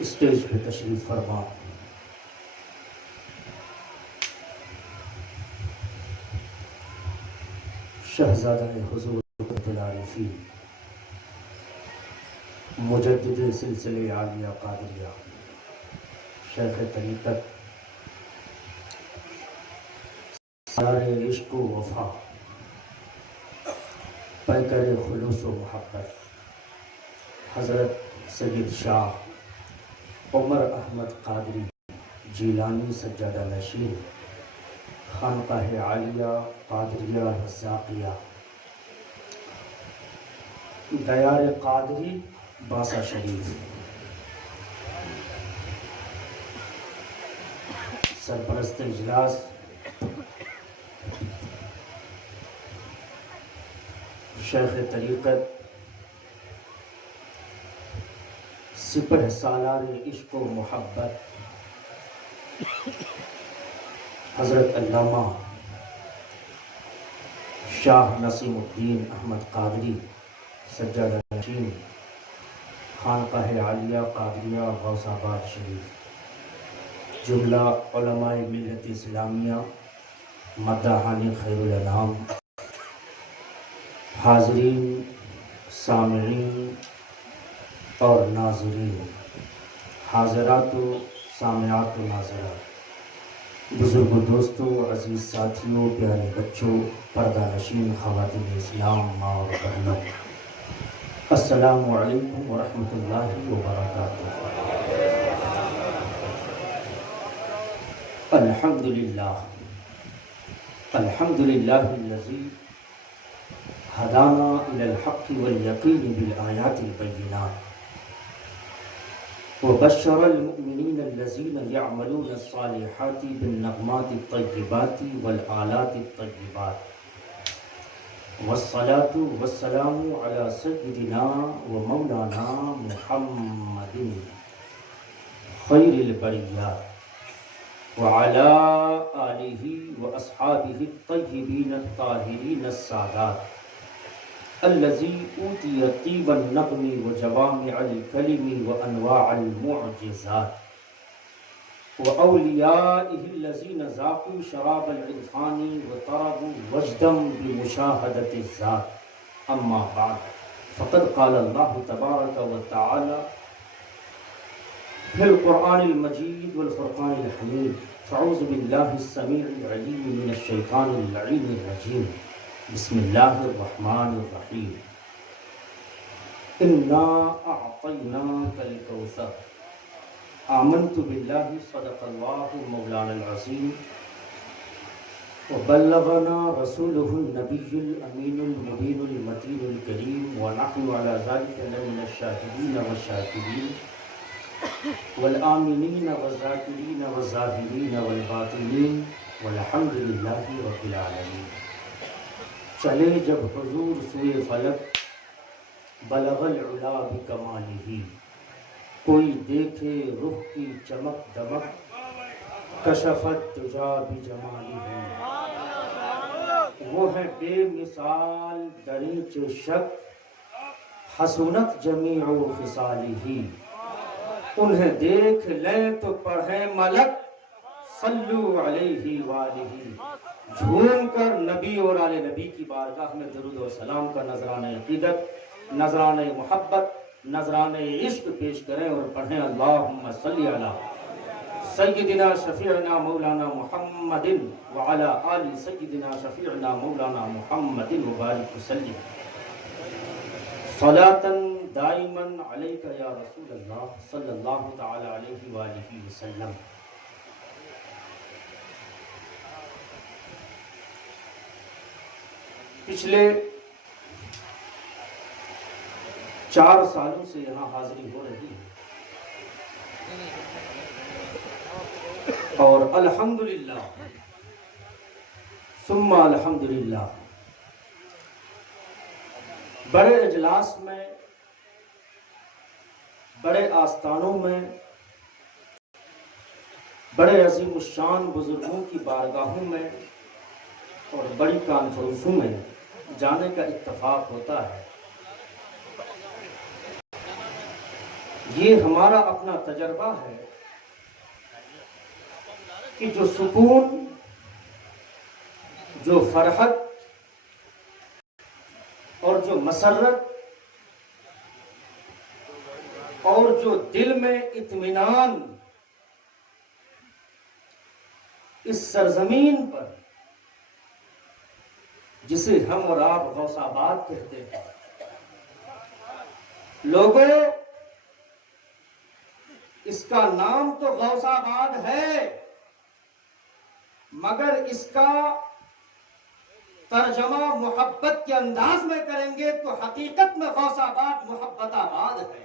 Stage پہ تشریف فرما شہزادہ حضور العارفین مجدد سلسلے عالیہ قادریہ شیخ طریقت سارے عشق و وفا پیکر خلوص و محبت حضرت سید شاہ عمر احمد قادری جیلانی سجادہ نشین خانقاہ عالیہ قادریہ رزاقیہ دیار قادری باسا شریف سرپرست اجلاس شیخ طریقت سپہ سالار عشق و محبت حضرت علامہ شاہ نسیم الدین احمد قادری سجادہ نشین خانقاہ عالیہ قادریہ غوث آباد شریف جملہ علماء ملت اسلامیہ مداحان خیر الانام حاضرین سامعین اور ناظرین حاضرات و سامعات و ناظرات بزرگ و دوستوں عزیز ساتھیوں پیارے بچوں پردہ نشین خواتین اسلام ماں اور بہنوں السلام علیکم ورحمۃ اللہ وبرکاتہ الحمدللہ الحمدللہ الذی هدانا إلى الحق واليقين بالآيات البينات وبشر المؤمنين الذين يعملون الصالحات بالنغمات الطيبات والآلات الطيبات والصلاة والسلام على سيدنا ومولانا محمد خير البريات وعلى آله وأصحابه الطيبين الطاهرين السادات الذي أوتي طيب النغم وجوامع الكلم وأنواع المعجزات وأوليائه الذين ذاقوا شراب العرفان وطربوا وجدا بمشاهدة الذات أما بعد فقد قال الله تبارك وتعالى في القرآن المجيد والفرقان الحميد فأعوذ بالله السميع العليم من الشيطان اللعين الرجيم بسم اللہ الرحمن الرحیم انا اعطیناک الکوثر آمنت باللہ صدق اللہ مولانا العظیم وبلغنا رسوله النبی الامین المبین المتین الکریم ونحن على ذلك لمن الشاہدین والشاکرین والآمنین والذاکرین والظاہرین والباطنین والحمد للہ رب العالمین چلے جب حضور سوئے فلک بلغ العلا بکمالہ کوئی دیکھے رخ کی چمک دمک کشفت دجا بجمالہ وہ ہے بے مثال دریچ شک حسنت جمیع خصالہ انہیں دیکھ لیں تو پڑھیں ملک صلو علیہ وآلہ جھوم کر نبی اور آل نبی کی بارگاہ میں درود و سلام کا نذرانہ عقیدت نذرانہ محبت نذرانہ عشق پیش کریں اور پڑھیں اللہم صلی علی سیدنا شفیعنا مولانا محمد وعلی آل سیدنا شفیعنا مولانا محمد وبارک وسلم صلاۃ دائما علیک یا رسول اللہ صلی اللہ تعالی علیہ وآلہ وسلم پچھلے 4 سالوں سے یہاں حاضری ہو رہی ہے اور الحمدللہ ثم الحمدللہ بڑے اجلاس میں بڑے آستانوں میں بڑے عظیم الشان بزرگوں کی بارگاہوں میں اور بڑی کانفرنسوں میں جانے کا اتفاق ہوتا ہے یہ ہمارا اپنا تجربہ ہے کہ جو سکون، جو فرحت اور جو مسرت اور جو دل میں اطمینان اس سرزمین پر، جسے ہم اور آپ غوث آباد کہتے ہیں، لوگوں اس کا نام تو غوث آباد ہے، مگر اس کا ترجمہ محبت کے انداز میں کریں گے تو حقیقت میں غوث آباد محبت آباد ہے،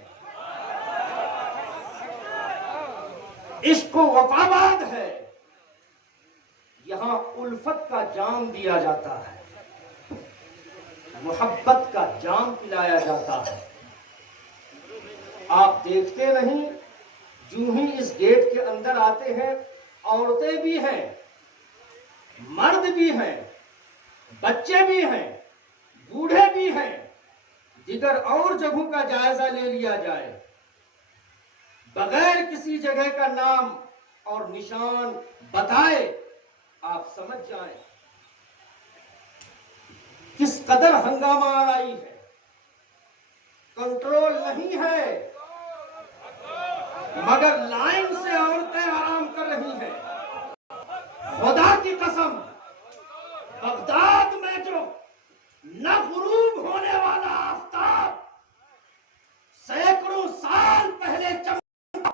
عشق و وفا آباد ہے۔ یہاں الفت کا جام دیا جاتا ہے، محبت کا جام پلایا جاتا ہے۔ آپ دیکھتے نہیں، جو ہی اس گیٹ کے اندر آتے ہیں، عورتیں بھی ہیں، مرد بھی ہیں، بچے بھی ہیں، بوڑھے بھی ہیں، دیگر اور جگہوں کا جائزہ لے لیا جائے، بغیر کسی جگہ کا نام اور نشان بتائے آپ سمجھ جائیں کس قدر ہنگامہ آرائی ہے، کنٹرول نہیں ہے، مگر لائن سے عورتیں آرام کر رہی ہیں۔ خدا کی قسم، بغداد میں جو نہ غروب ہونے والا آفتاب سینکڑوں سال پہلے چمکا،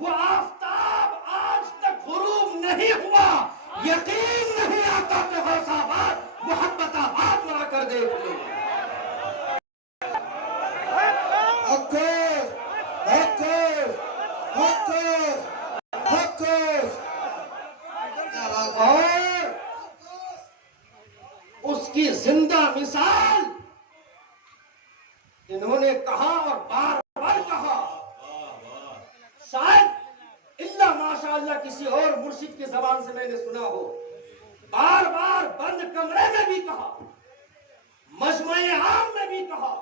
وہ آفتاب آج تک غروب نہیں ہوا۔ یقین نہیں آتا کہ غوث آباد محبت آباد میں آ کر دیکھ لیں۔ اور اس کی زندہ مثال انہوں نے کہا اور بار بار کہا، شاید الا ماشاءاللہ کسی اور مرشد کی زبان سے میں نے سنا ہو، بار بار بند کمرے میں بھی کہا، مجمع عام میں بھی کہا،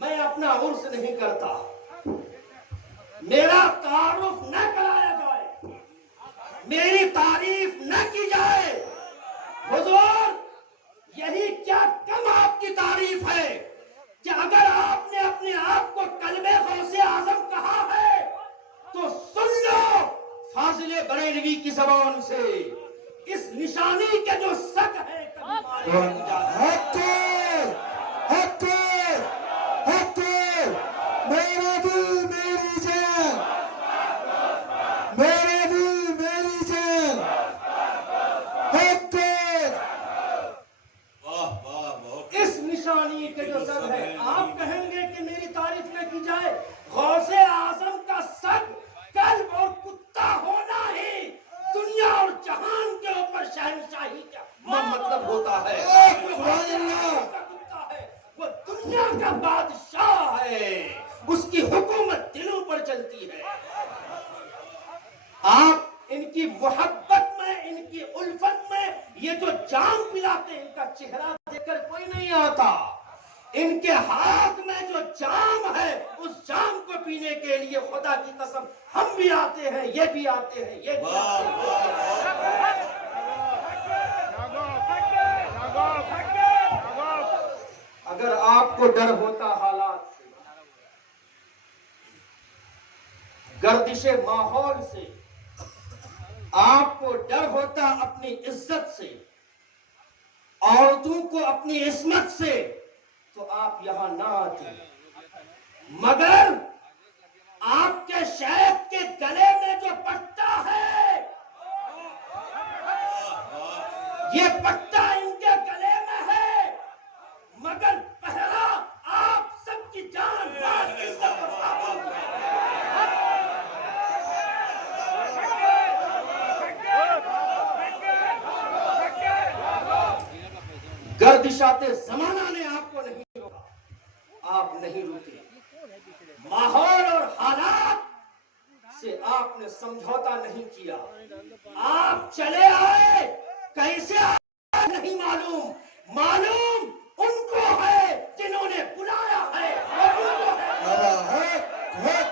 میں اپنا عرس نہیں کرتا، میرا تعارف نہ کرایا جائے، میری تعریف نہ کی جائے۔ حضور، یہی کیا کم آپ کی تعریف ہے کہ اگر آپ نے اپنے آپ کو کلمہ غوث اعظم کہا ہے تو سن لو فاضل بریلوی کی زبان سے، اس نشانی کے جو سک ہے میرا دل میری جان، میرا دل میری جان، اس نشانی کے جو سب ہے، آپ کہیں گے کہ میری تعریف نہ کی جائے، غوث اعظم کا سب کلب اور کتا ہونا ہی دنیا اور جہان کے اوپر شہنشاہی کا مطلب ہوتا ہے۔ وہ دنیا کا بادشاہ ہے، اس کی حکومت دلوں پر چلتی ہے۔ آپ ان کی محبت میں، ان کی الفت میں یہ جو جام پلاتے ہیں، ان کا چہرہ دیکھ کر کوئی نہیں آتا، ان کے ہاتھ میں جو جام ہے اس جام کو پینے کے لیے خدا کی قسم ہم بھی آتے ہیں، یہ بھی آتے ہیں، یہ بھی آتے ہیں۔ اگر آپ کو ڈر ہوتا حالات سے، گردش ماحول سے، آپ کو ڈر ہوتا اپنی عزت سے، عورتوں کو اپنی عصمت سے، تو آپ یہاں نہ آتے، مگر آپ کے شیخ کے گلے میں جو پٹا ہے، یہ پٹا ان کے گلے میں ہے، مگر پہلا آپ سب کی جان مال عزت اور آبرو ہے۔ گردشات زمانہ نے آپ کو نہیں روکا، آپ نہیں روکے، ماحول اور حالات سے آپ نے سمجھوتا نہیں کیا، آپ چلے آئے، کیسے آئے نہیں معلوم، معلوم ان کو ہے جنہوں نے بلایا ہے، اور ان کو ہے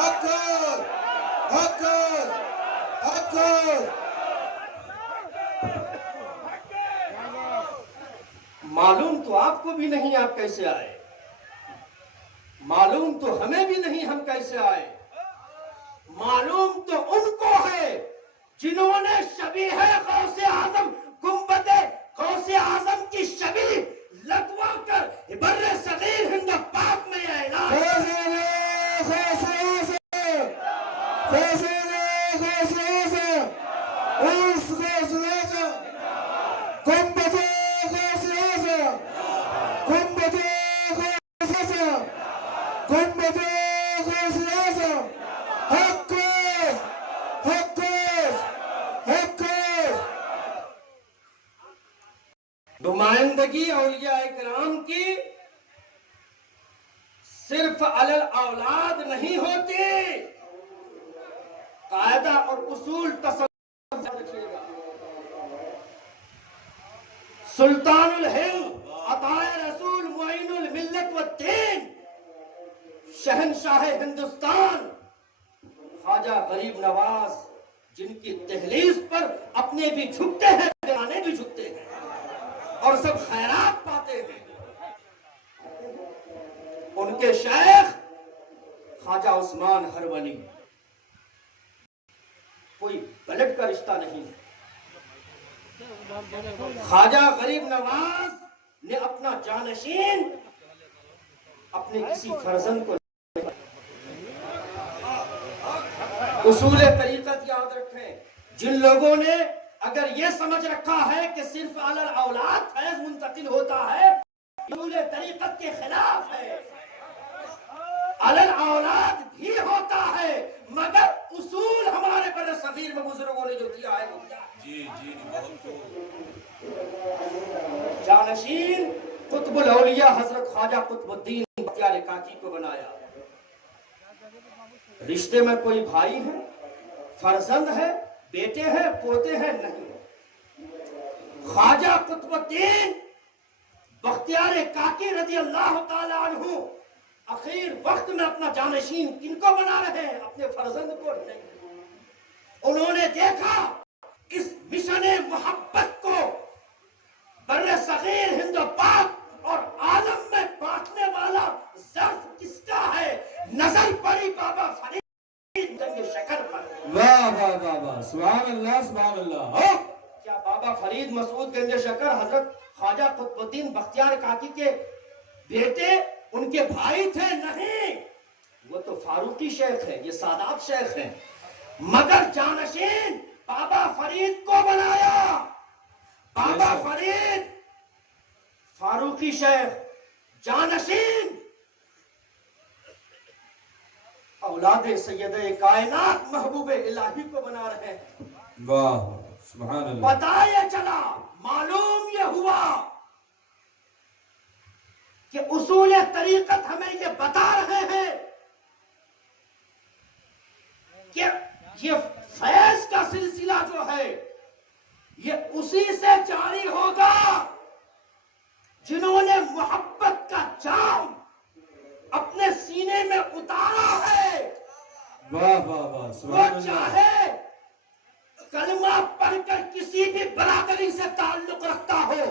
حقر حقر حقر معلوم تو آپ کو بھی نہیں آپ کیسے آئے، معلوم تو ہمیں بھی نہیں ہم کیسے آئے، معلوم تو ان کو ہے جنہوں نے شبیہ غوث اعظم گنبد غوث اعظم کی شبیہ لگوا کر بر صغیر ہند پاک میں اعلان نمائندگی اولیاء کرام کی صرف علی الاولاد نہیں ہوتی، قاعدہ اور اصول تصور رکھیے گا۔ سلطان الہند عطائے رسول معین الملت والدین شہنشاہ ہندوستان خواجہ غریب نواز، جن کی تحلیز پر اپنے بھی جھکتے ہیں، گرانے بھی جھکتے ہیں اور سب خیرات پاتے ہیں، ان کے شیخ خواجہ عثمان ہرونی، کوئی بلڈ کا رشتہ نہیں، خواجہ غریب نواز نے اپنا جانشین اپنے کسی فرزند کو، اصول طریقت یاد رکھیں۔ جن لوگوں نے اگر یہ سمجھ رکھا ہے کہ صرف علی الاولاد فیض منتقل ہوتا ہے، اصول طریقت کے خلاف ہے۔ علی الاولاد بھی ہوتا ہے، مگر اصول ہمارے بر صغیر میں بزرگوں نے جو کیا ہے وہ کیا ہے؟ جانشین قطب الاولیاء حضرت خواجہ قطب الدین بختیار کاکی کو بنایا۔ رشتے میں کوئی بھائی ہے، فرزند ہے، بیٹے ہیں، پوتے ہیں، نہیں۔ خواجہ قطب الدین بختیار کاکی رضی اللہ تعالی عنہ اخیر وقت میں اپنا جانشین کن کو بنا رہے ہیں؟ اپنے فرزند کو نہیں۔ انہوں نے دیکھا اس مشن محبت کو بر صغیر ہند و پاک اور عالم میں بانٹنے والا ظرف کس کا ہے؟ نظر پڑی بابا فرید گنج شکر پر۔ واہ واہ واہ واہ، سبحان اللہ سبحان اللہ۔ کیا بابا فرید مسعود گنج شکر حضرت خواجہ قطب الدین بختیار کاکی کے بیٹے، ان کے بھائی تھے؟ نہیں، وہ تو فاروقی شیخ ہے، یہ سادات شیخ ہیں، مگر جانشین بابا فرید کو بنایا۔ بابا فرید فاروقی شیخ، جانشین اولاد سیدہ کائنات محبوب الہی کو بنا رہے ہیں۔ واہ سبحان اللہ۔ پتہ یہ چلا، معلوم یہ ہوا کہ اصول طریقت ہمیں یہ بتا رہے ہیں کہ یہ فیض کا سلسلہ جو ہے یہ اسی سے جاری ہوگا جنہوں نے محبت کا جام اپنے سینے میں اتارا ہے۔ واہ واہ واہ وہ سبحان اللہ۔ چاہے کلمہ پڑھ کر کسی بھی برادری سے تعلق رکھتا ہو،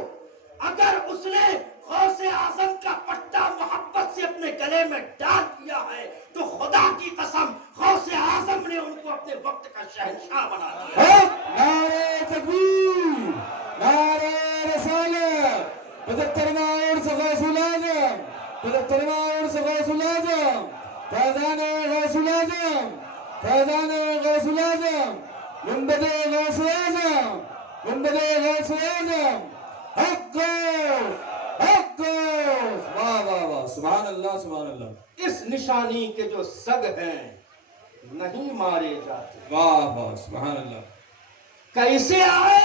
اگر اس نے غوث اعظم کا پٹا محبت سے اپنے گلے میں ڈال دیا ہے تو خدا کی قسم غوث اعظم نے ان کو اپنے وقت کا شہنشاہ بنا دیا۔ نعرہ تکبیر، نعرہ رسالت، 75واں عرس غوث الاعظم، 75واں عرس غوث الاعظم، فیضان غوث الاعظم، فیضان غوث الاعظم، گنبد غوث اعظم، گنبد غوث اعظم، حق حق۔ واہ واہ واہ سبحان اللہ سبحان اللہ۔ اس نشانی کے جو سگ ہیں نہیں مارے جاتے۔ واہ واہ سبحان اللہ۔ کیسے آئے؟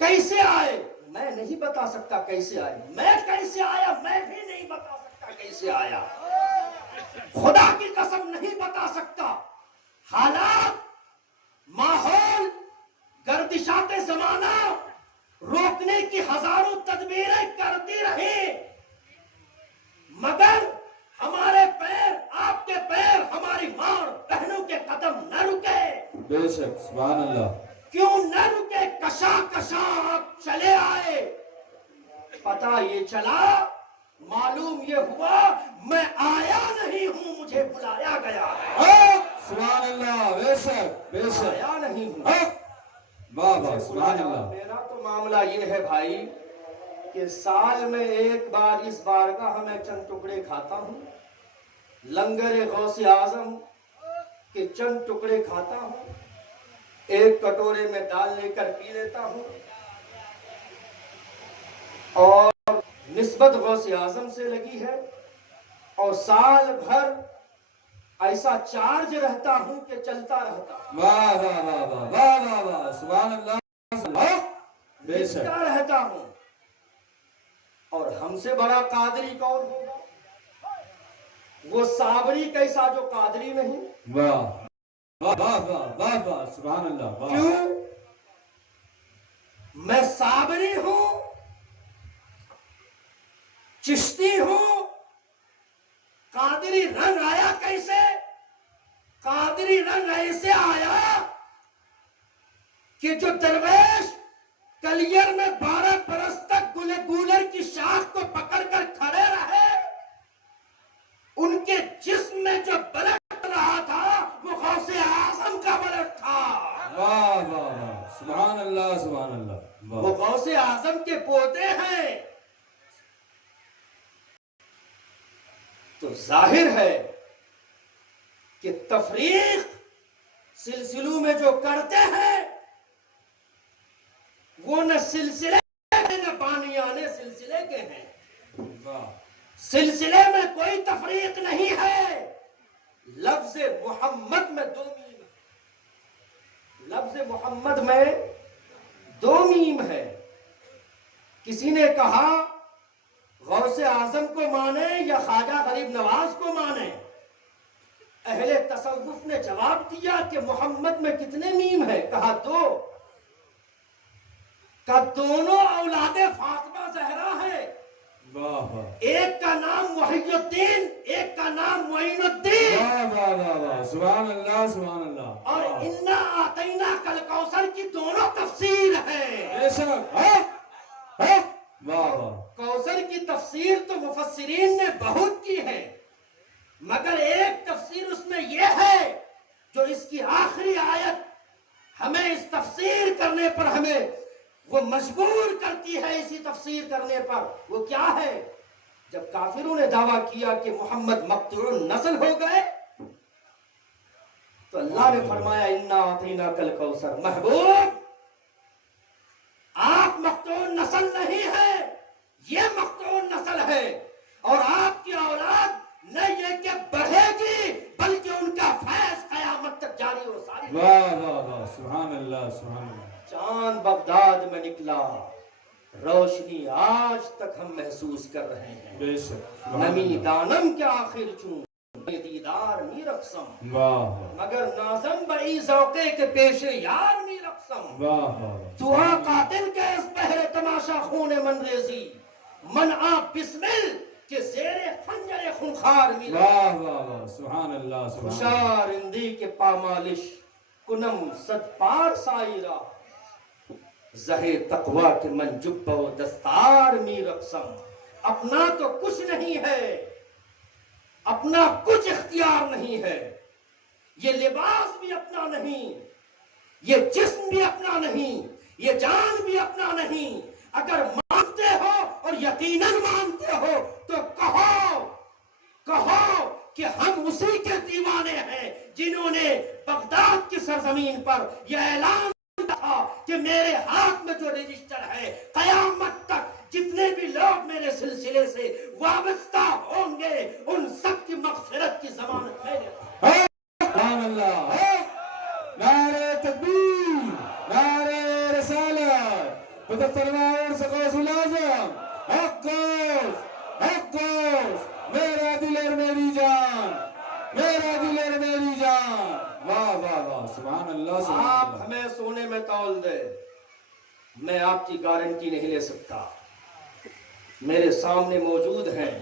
کیسے آئے؟ میں نہیں بتا سکتا کیسے آئے، میں کیسے آیا میں بھی نہیں بتا سکتا کیسے آیا، خدا کی قسم نہیں بتا سکتا۔ حالات، ماحول، گردشات زمانہ روکنے کی ہزاروں تدبیریں کرتی رہی، مگر ہمارے پیر بے شک سبحان اللہ کیوں نہ رکے کشا کشا آپ چلے آئے پتا یہ چلا معلوم یہ ہوا میں آیا نہیں ہوں مجھے بلایا گیا ہے سبحان اللہ بے شک بے شک آیا نہیں ہوں واہ واہ سبحان اللہ میرا تو معاملہ یہ ہے بھائی کہ سال میں ایک بار اس بارگاہ میں چند ٹکڑے کھاتا ہوں لنگر غوث اعظم کے چند ٹکڑے کھاتا ہوں ایک کٹورے میں دال لے کر پی لیتا ہوں اور نسبت غوث اعظم سے لگی ہے اور سال بھر ایسا چارج رہتا ہوں کہ چلتا رہتا ہوں واہ واہ واہ واہ واہ واہ واہ سبحان اللہ بے شک لکھتا رہتا ہوں اور ہم سے بڑا قادری کون ہوگا وہ صابری کیسا جو قادری نہیں واہ واہ واہ واہ واہ واہ سبحان اللہ واہ کیوں میں صابری ہوں چشتی ہوں قادری رنگ آیا کیسے قادری رنگ ایسے آیا کہ جو درویش کلیر میں 12 برس تک گولر کی شاخ کو پکڑ کر کھڑے رہے ان کے جسم میں جو بلٹ رہا تھا وہ غوث اعظم کا بلٹ تھا واہ واہ واہ سبحان اللہ سبحان اللہ وہ غوث اعظم کے پوتے ہیں تو ظاہر ہے کہ تفریق سلسلوں میں جو کرتے ہیں وہ نہ سلسلے نہ بانیانے سلسلے کے ہیں سلسلے میں کوئی تفریق نہیں ہے لفظ محمد میں 2 میم لفظ محمد میں 2 میم ہے کسی نے کہا غوث اعظم کو مانے یا خواجہ غریب نواز کو مانے اہل تصوف نے جواب دیا کہ محمد میں کتنے میم ہے کہا 2 کہ دونوں اولاد فاطمہ زہرا ہے واہ واہ ایک کا نام محی الدین ایک کا نام معین الدین واہ واہ واہ واہ سبحان اللہ سبحان اللہ اور انا آتینا کل کوثر کی دونوں تفسیر ہے بے شک واہ واہ کوثر کی تفسیر تو مفسرین نے بہت کی ہے مگر ایک تفسیر اس میں یہ ہے جو اس کی آخری آیت ہمیں اس تفسیر کرنے پر ہمیں وہ مجبور کرتی ہے اسی تفسیر کرنے پر وہ کیا ہے جب کافروں نے دعویٰ کیا کہ محمد مقطوع النسل ہو گئے تو اللہ نے فرمایا انا اعطینا کل کوثر محبوب آپ مقطوع النسل نہیں ہے یہ مقطوع النسل ہے اور آپ کی اولاد نہ یہ کہ بڑھے گی بلکہ ان کا فیض قیامت تک جاری ہو ساری واہ واہ واہ سبحان اللہ سبحان اللہ چاند بغداد میں نکلا روشنی آج تک ہم محسوس کر رہے ہیں بے شک نمی دانم کے آخر چون دیدار می رقصم واہ مگر نازم بئی ذوقے کے پیش یار می رقصم واہ واہ دعا قاتل کے اس پہرے تماشا خون من ریزی من آپ بسمل کے زیر خنجر خونخار می رقصم واہ واہ واہ سبحان اللہ سبحان اللہ خوشار اندی کے پامالش کنم صد پار سائرہ زہے تقوی کے من جب و دستار می رقصم اپنا تو کچھ نہیں ہے اپنا کچھ اختیار نہیں ہے یہ لباس بھی اپنا نہیں یہ جسم بھی اپنا نہیں یہ جان بھی اپنا نہیں اگر مانتے ہو اور یقیناً مانتے ہو تو کہو کہ ہم اسی کے دیوانے ہیں جنہوں نے بغداد کی سرزمین پر یہ اعلان تھا کہ میرے ہاتھ میں جو رجسٹر ہے قیامت تک جتنے بھی لوگ میرے سلسلے سے وابستہ ہوں گے ان سب کی مغفرت کی ضمانت میں دیتا ہوں سبحان اللہ نعرہ تکبیر نعرہ رسالت بتترماؤن سقوس العظم حق گوش میرا دل اور میری جان میرا دل اور میری جان واہ واہ واہ سبحان اللہ سبحان آپ اللہ ہمیں سونے میں تول دے میں آپ کی گارنٹی نہیں لے سکتا میرے سامنے موجود ہیں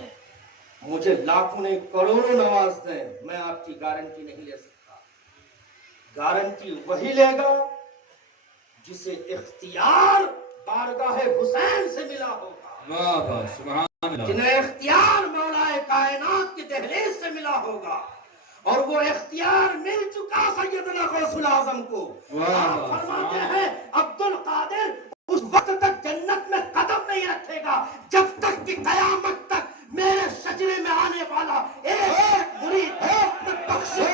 مجھے لاکھوں نے کروڑوں نواز دیں میں آپ کی گارنٹی نہیں لے سکتا گارنٹی وہی لے گا جسے اختیار بارگاہ حسین سے ملا ہوگا، واہ واہ سبحان اللہ، جنہیں اختیار مولا کائنات کی دہلیز سے ملا ہوگا، اور وہ اختیار مل چکا سیدنا غوث الاعظم کو۔ آپ فرماتے ہیں عبد القادر اس وقت تک جنت میں قدم نہیں رکھے گا جب تک کہ قیامت تک میرے شجرے میں آنے والا ایک مرید بخشے۔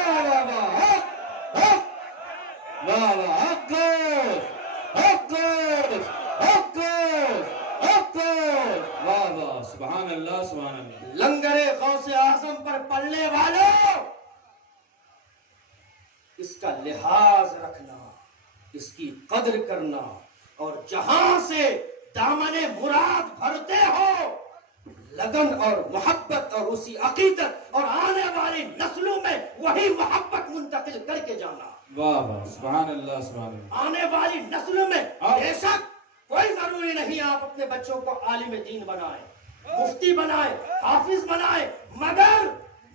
سبحان اللہ سبحان اللہ، لنگر غوث اعظم پر پلنے والوں، اس کا لحاظ رکھنا، اس کی قدر کرنا، اور جہاں سے دامن مراد بھرتے ہو لگن اور محبت اور اسی عقیدت اور آنے والی نسلوں میں وہی محبت منتقل کر کے جانا۔ واہ واہ سبحان اللہ سبحان اللہ، آنے والی نسلوں میں بے شک کوئی ضروری نہیں آپ اپنے بچوں کو عالم دین بنائیں، مفتی بنائیں، حافظ بنائیں، مگر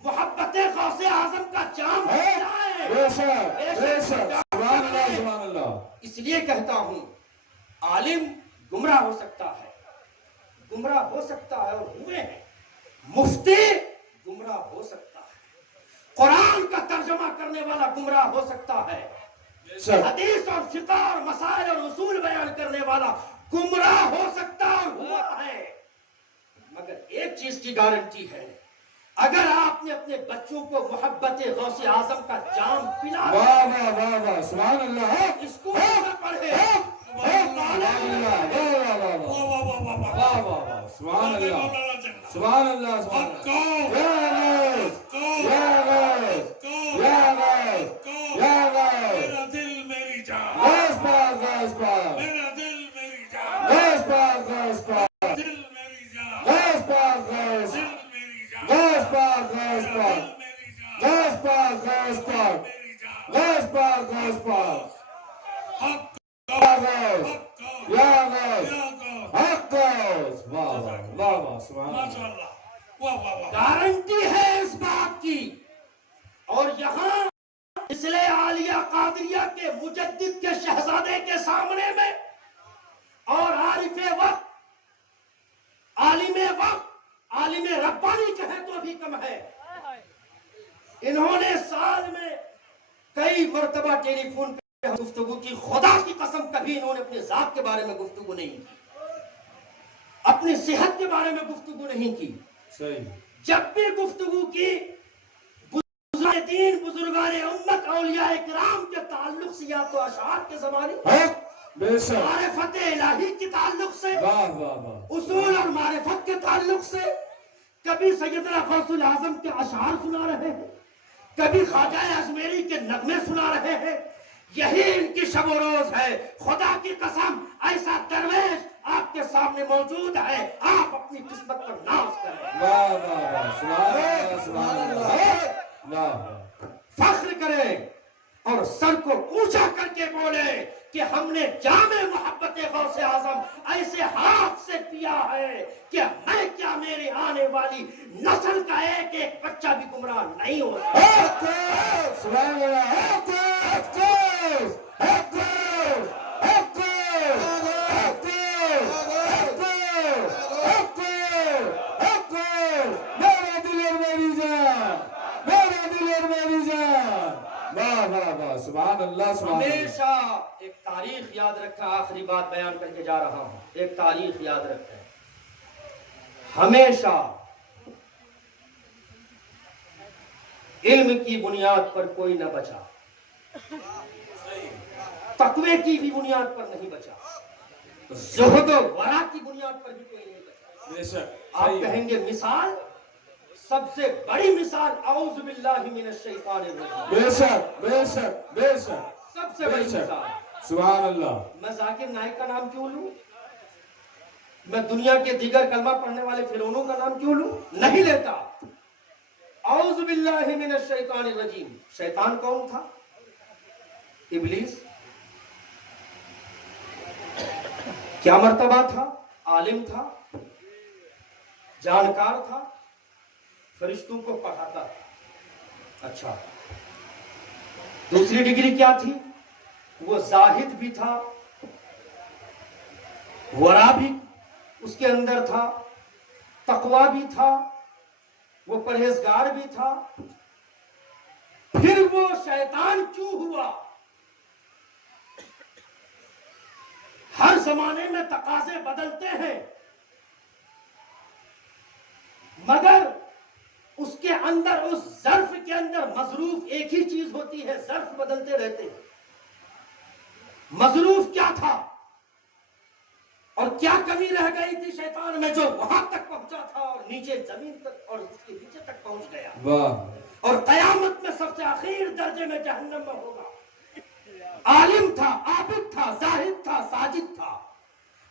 محبت غوث اعظم کا جام پھیلائیں۔ بے شک بے شک سبحان اللہ سبحان اللہ، اس لیے کہتا ہوں عالم گمراہ ہو سکتا ہے، گمراہ ہو سکتا ہے اور ہوئے ہیں، مفتی گمراہ ہو سکتا ہے، قرآن کا ترجمہ کرنے والا گمراہ ہو سکتا ہے، حدیث اور فقہ اور مسائل اور اصول بیان کرنے والا گمراہ ہو سکتا اور ہوا ہے، مگر ایک چیز کی گارنٹی ہے، اگر آپ نے اپنے بچوں کو محبت غوث اعظم کا جام پلا دیا، واہ واہ واہ واہ سبحان اللہ، اسکول میں پڑھے، سبحان اللہ سبحان اللہ میرا دل میری جان، میرا دل میری جان، دل میری جان، دل میری جان، گارنٹی ہے اس بات کی، اور یہاں سلسلہ عالیہ قادریہ کے مجدد کے شہزادے کے سامنے میں اور عارف وقت، عالم وقت، عالم ربانی کہیں تو بھی کم ہے، انہوں نے سال میں کئی مرتبہ ٹیلی فون پہ گفتگو کی، خدا کی قسم کبھی انہوں نے اپنے ذات کے بارے میں گفتگو نہیں کی، اپنی صحت کے بارے میں گفتگو نہیں کی، جب بھی گفتگو کی بزرگان دین، بزرگان امت، اولیاء کرام کے تعلق سے، یا تو اشعار کے زمانے، معرفت الہی کے تعلق سے، اصول اور معرفت کے تعلق سے، کبھی سیدنا غوث الاعظم کے اشعار سنا رہے ہیں، کبھی خواجہ اجمیری کے نغمے سنا رہے ہیں، یہی ان کی شب و روز ہے۔ خدا کی قسم ایسا درویش آپ کے سامنے موجود ہے، آپ اپنی قسمت پر ناز کریں، فخر کریں اور سر کو اونچا کر کے بولے کہ ہم نے جام محبت غوث اعظم ایسے ہاتھ سے پیا ہے کہ میں کیا، میری آنے والی نسل کا ایک ایک بچہ بھی گمراہ نہیں ہو سبحان اللہ سبحان اللہ، ہمیشہ ایک تاریخ یاد رکھا، آخری بات بیان کر کے جا رہا ہوں، ایک تاریخ یاد رکھیں، ہمیشہ علم کی بنیاد پر کوئی نہ بچا، تقوی کی بھی بنیاد پر نہیں بچا، زہد و ورع کی بنیاد پر بھی کوئی نہیں بچا۔ آپ کہیں گے مثال، سب سے بڑی مثال اعوذ باللہ من الشیطان الرجیم، بے شک بے شک بے شک سب سے بڑی مثال۔ سبحان اللہ، میں ذاکر نائک کا نام کیوں لوں؟ میں دنیا کے دیگر کلمہ پڑھنے والے فرعونوں کا نام کیوں لوں؟ نہیں لیتا۔ اعوذ باللہ من الشیطان الرجیم، شیطان کون تھا؟ ابلیس۔ کیا مرتبہ تھا؟ عالم تھا، جانکار تھا، فرشتوں کو پڑھاتا تھا۔ اچھا، دوسری ڈگری کیا تھی؟ وہ زاہد بھی تھا، ورا بھی اس کے اندر تھا، تقوی بھی تھا، وہ پرہیزگار بھی تھا۔ پھر وہ شیطان کیوں ہوا؟ ہر زمانے میں تقاضے بدلتے ہیں، مگر اس کے اندر، اس ظرف کے اندر مظروف ایک ہی چیز ہوتی ہے، ظرف بدلتے رہتے ہیں۔ مظروف کیا تھا اور کیا کمی رہ گئی تھی شیطان میں جو وہاں تک پہنچا تھا اور نیچے زمین تک اور اس کے نیچے تک پہنچ گیا؟ واہ، اور قیامت میں سب سے آخر درجے میں جہنم میں ہوگا۔ عالم تھا، عابد تھا، زاہد تھا، ساجد تھا،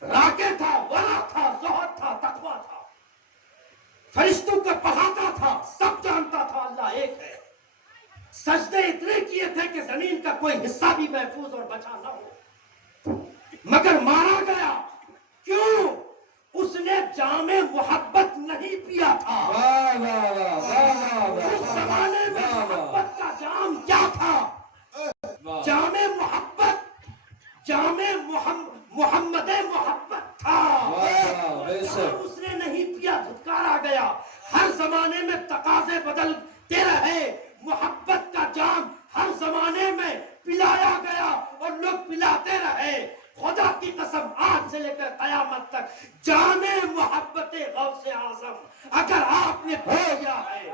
راکع تھا، ورع تھا، زہد تھا، تقویٰ تھا، فرشتوں کو پڑھاتا تھا، سب جانتا تھا اللہ ایک ہے۔ سجدے اتنے کیے تھے کہ زمین کا کوئی حصہ بھی محفوظ اور بچا نہ ہو، مگر مارا گیا۔ کیوں؟ اس نے جام محبت نہیں پیا تھا۔ واہ واہ واہ واہ واہ اس زمانے میں محبت کا جام کیا تھا؟ جام محبت، جام محمد محبت تھا۔ اس نے نہیں پیا، دھتکارا گیا۔ ہر زمانے میں تقاضے بدلتے رہے، محبت کا جام ہر زمانے میں پلایا گیا اور لوگ پلاتے رہے۔ خدا کی قسم، آج سے لے کر قیامت تک جام محبت غوث اعظم اگر آپ نے پیا ہے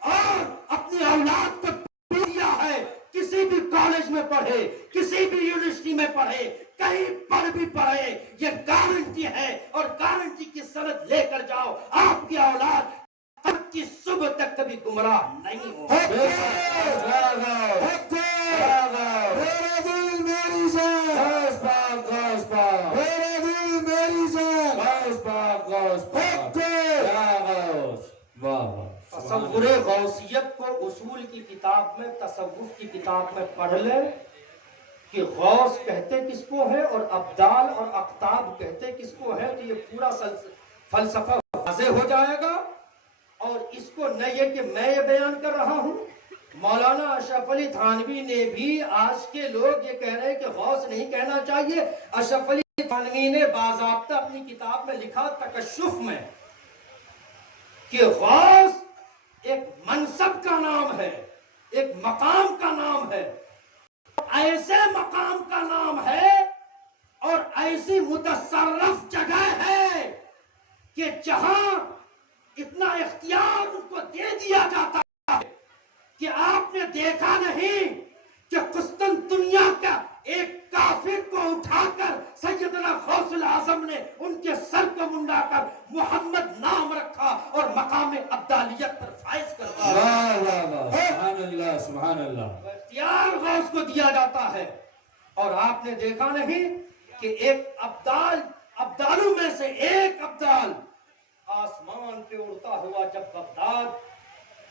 اور اپنی اولاد کو پیا ہے، کسی بھی کالج میں پڑھے، کسی بھی یونیورسٹی میں پڑھے، کہیں پر بھی پڑھے، یہ گارنٹی ہے اور گارنٹی کی سند لے کر جاؤ، آپ کی اولاد تک کی صبح تک کبھی گمراہ نہیں ہو۔ تصور غوثیت کو اصول کی کتاب میں، تصوف کی کتاب میں پڑھ لیں کہ غوث کہتے کس کو ہے اور ابدال اور اقطاب کہتے کس کو ہے، تو یہ پورا فلسفہ واضح ہو جائے گا۔ اور اس کو نہ یہ کہ میں یہ بیان کر رہا ہوں، مولانا اشرف علی تھانوی نے بھی، آج کے لوگ یہ کہہ رہے ہیں کہ غوث نہیں کہنا چاہیے، اشرف علی تھانوی نے باضابطہ اپنی کتاب میں لکھا تکشف میں کہ غوث ایک منصب کا نام ہے، ایک مقام کا نام ہے، ایسے مقام کا نام ہے اور ایسی متصرف جگہ ہے کہ جہاں اتنا اختیار اس کو دے دیا جاتا ہے کہ آپ نے دیکھا نہیں کہ قسطنطنیہ کا ایک کافر کو اٹھا کر سیدنا غوث الاعظم نے ان کے سر کو منڈا کر محمد نام رکھا اور مقام ابدالیت پر فائز کر دیا۔ واہ واہ واہ، سبحان اللہ سبحان اللہ۔ اختیار غوث کو دیا جاتا ہے، اور آپ نے دیکھا نہیں کہ ایک ابدالوں میں سے ایک ابدال آسمان پہ اڑتا ہوا جب بغداد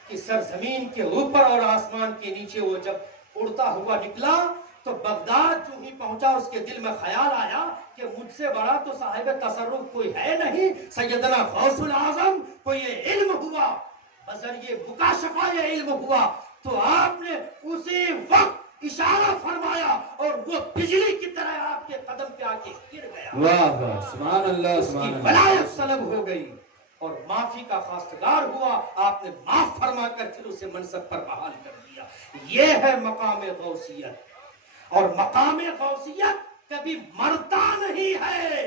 کی سرزمین کے اوپر اور آسمان کے نیچے وہ جب اڑتا ہوا نکلا تو بغداد جو ہی پہنچا اس کے دل میں خیال آیا کہ مجھ سے بڑا تو صاحب تصرف کوئی ہے نہیں، سیدنا غوث الاعظم کو یہ علم ہوا، بذریعہ مکاشفہ یہ علم ہوا، تو آپ نے اسی وقت اشارہ فرمایا اور وہ بجلی کی طرح آپ کے قدم پہ آ کے گر گیا۔ واہ واہ، سبحان اللہ اس کی سبحان اللہ۔ ولایت طلب ہو گئی اور معافی کا خواستگار ہوا، آپ نے معاف فرما کر پھر اسے منصب پر بحال کر دیا۔ یہ ہے مقام غوثیت، اور مقام غوثیت کبھی مرتا نہیں ہے۔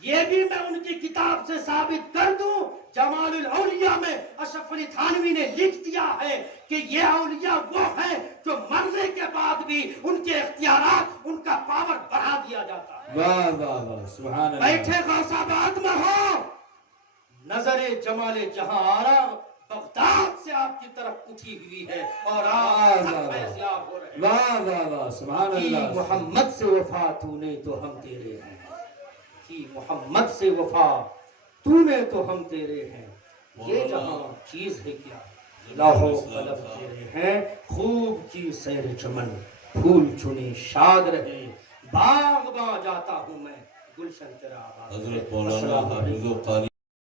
یہ بھی میں ان کی کتاب سے ثابت کر دوں، جمال الاولیاء میں اشرف علی تھانوی نے لکھ دیا ہے کہ یہ اولیاء وہ ہیں جو مرنے کے بعد بھی ان کے اختیارات، ان کا پاور بڑھا دیا جاتا ہے۔ واہ واہ واہ، سبحان اللہ۔ بیٹھے غوث آباد میں ہو، نظر جمال جہاں آرا بغداد سے آپ کی طرف اٹھی ہوئی ہے اور آپ سب فیضیاب ہو رہے ہیں۔ واہ واہ واہ، سبحان کی اللہ۔ محمد سے وفا تو نے تو ہم تیرے ہیں، کی محمد سے وفا تو نے تو ہم تیرے ہیں، یہ جہاں چیز ہے کیا، لاہو قلب تیرے ہیں، خوب کی سیر چمن، پھول چنے شاد رہے، باغ باں جاتا ہوں میں، گلشن تیرا آباد ہے۔ حضرت مولانا حافظ و قاری